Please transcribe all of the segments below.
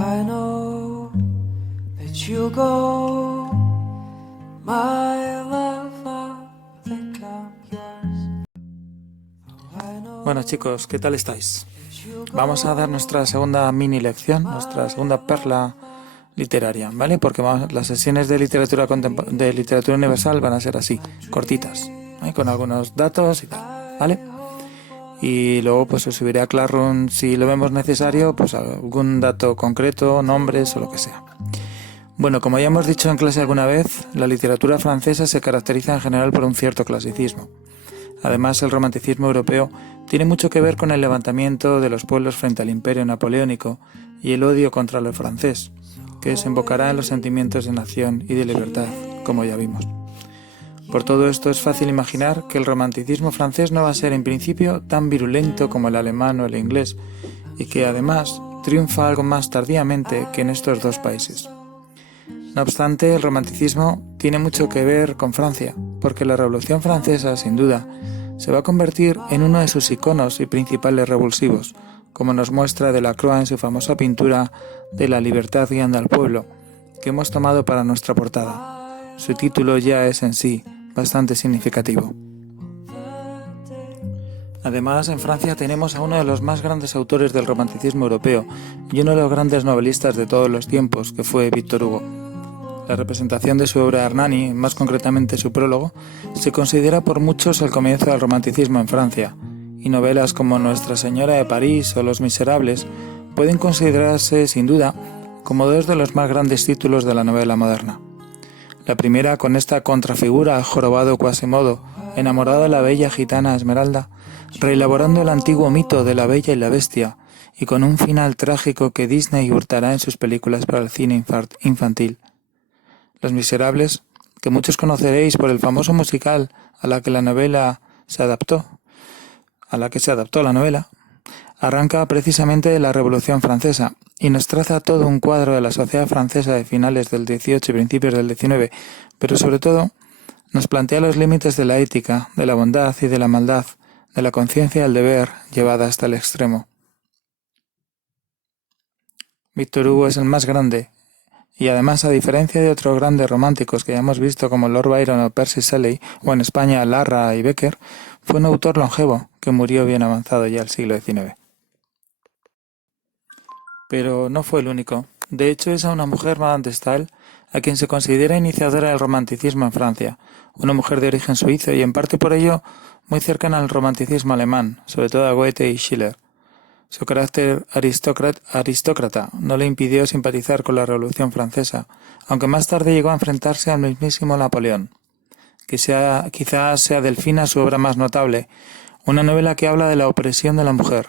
I know that you'll go, my love, I think I'm yours. Bueno chicos, ¿qué tal estáis? Vamos a dar nuestra segunda mini lección, nuestra segunda perla literaria, ¿vale? Porque las sesiones de literatura universal van a ser así, cortitas, ¿eh? Con algunos datos y tal, ¿vale? Y luego pues os subiré a Classroom si lo vemos necesario, pues algún dato concreto, nombres o lo que sea. Bueno, como ya hemos dicho en clase alguna vez, la literatura francesa se caracteriza en general por un cierto clasicismo. Además, el romanticismo europeo tiene mucho que ver con el levantamiento de los pueblos frente al imperio napoleónico y el odio contra lo francés, que desembocará en los sentimientos de nación y de libertad, como ya vimos. Por todo esto es fácil imaginar que el romanticismo francés no va a ser en principio tan virulento como el alemán o el inglés, y que además triunfa algo más tardíamente que en estos dos países. No obstante, el romanticismo tiene mucho que ver con Francia, porque la Revolución Francesa, sin duda, se va a convertir en uno de sus iconos y principales revulsivos, como nos muestra Delacroix en su famosa pintura de La libertad guiando al pueblo, que hemos tomado para nuestra portada. Su título ya es en sí bastante significativo. Además, en Francia tenemos a uno de los más grandes autores del romanticismo europeo y uno de los grandes novelistas de todos los tiempos, que fue Víctor Hugo. La representación de su obra Hernani, más concretamente su prólogo, se considera por muchos el comienzo del romanticismo en Francia, y novelas como Nuestra Señora de París o Los Miserables pueden considerarse, sin duda, como dos de los más grandes títulos de la novela moderna. La primera con esta contrafigura al jorobado Quasimodo, enamorado de la bella gitana Esmeralda, reelaborando el antiguo mito de la Bella y la Bestia, y con un final trágico que Disney hurtará en sus películas para el cine infantil. Los Miserables, que muchos conoceréis por el famoso musical a la que se adaptó la novela, arranca precisamente de la Revolución Francesa y nos traza todo un cuadro de la sociedad francesa de finales del XVIII y principios del XIX, pero sobre todo nos plantea los límites de la ética, de la bondad y de la maldad, de la conciencia y el deber llevada hasta el extremo. Víctor Hugo es el más grande, y además, a diferencia de otros grandes románticos que ya hemos visto como Lord Byron o Percy Shelley, o en España Larra y Becker, fue un autor longevo que murió bien avanzado ya el siglo XIX. Pero no fue el único. De hecho, es a una mujer, Madame de Staël, a quien se considera iniciadora del romanticismo en Francia, una mujer de origen suizo y en parte por ello muy cercana al romanticismo alemán, sobre todo a Goethe y Schiller. Su carácter aristócrata no le impidió simpatizar con la Revolución Francesa, aunque más tarde llegó a enfrentarse al mismísimo Napoleón. Quizás sea Delfina su obra más notable, una novela que habla de la opresión de la mujer.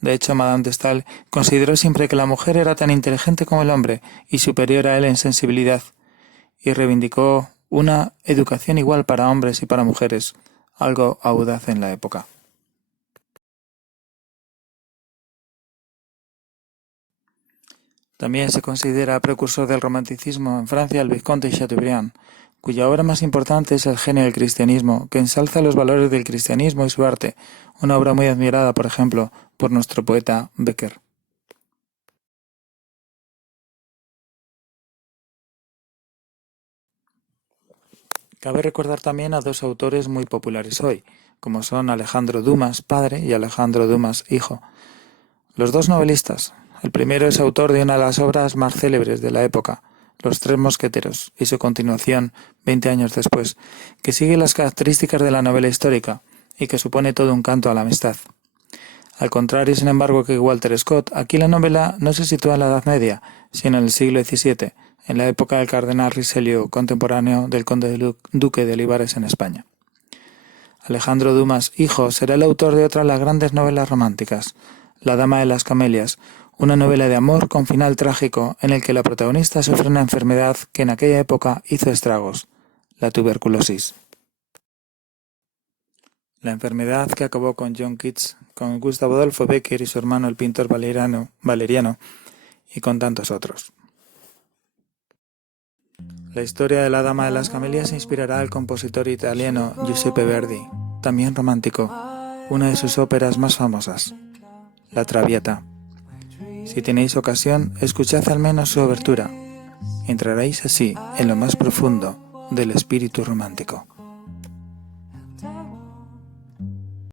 De hecho, Madame de Staël consideró siempre que la mujer era tan inteligente como el hombre y superior a él en sensibilidad, y reivindicó una educación igual para hombres y para mujeres, algo audaz en la época. También se considera precursor del romanticismo en Francia el Visconde de Chateaubriand, cuya obra más importante es El genio del cristianismo, que ensalza los valores del cristianismo y su arte, una obra muy admirada, por ejemplo, por nuestro poeta Becker. Cabe recordar también a dos autores muy populares hoy, como son Alejandro Dumas, padre, y Alejandro Dumas, hijo. Los dos novelistas. El primero es autor de una de las obras más célebres de la época, Los Tres Mosqueteros, y su continuación, 20 años después, que sigue las características de la novela histórica y que supone todo un canto a la amistad. Al contrario, sin embargo, que Walter Scott, aquí la novela no se sitúa en la Edad Media, sino en el siglo XVII, en la época del cardenal Richelieu, contemporáneo del conde duque de Olivares en España. Alejandro Dumas, hijo, será el autor de otra de las grandes novelas románticas, La dama de las camelias, una novela de amor con final trágico en el que la protagonista sufre una enfermedad que en aquella época hizo estragos, la tuberculosis. La enfermedad que acabó con John Keats, con Gustavo Adolfo Bécquer y su hermano el pintor Valeriano, y con tantos otros. La historia de la dama de las camelias inspirará al compositor italiano Giuseppe Verdi, también romántico, una de sus óperas más famosas, La Traviata. Si tenéis ocasión, escuchad al menos su obertura. Entraréis así en lo más profundo del espíritu romántico.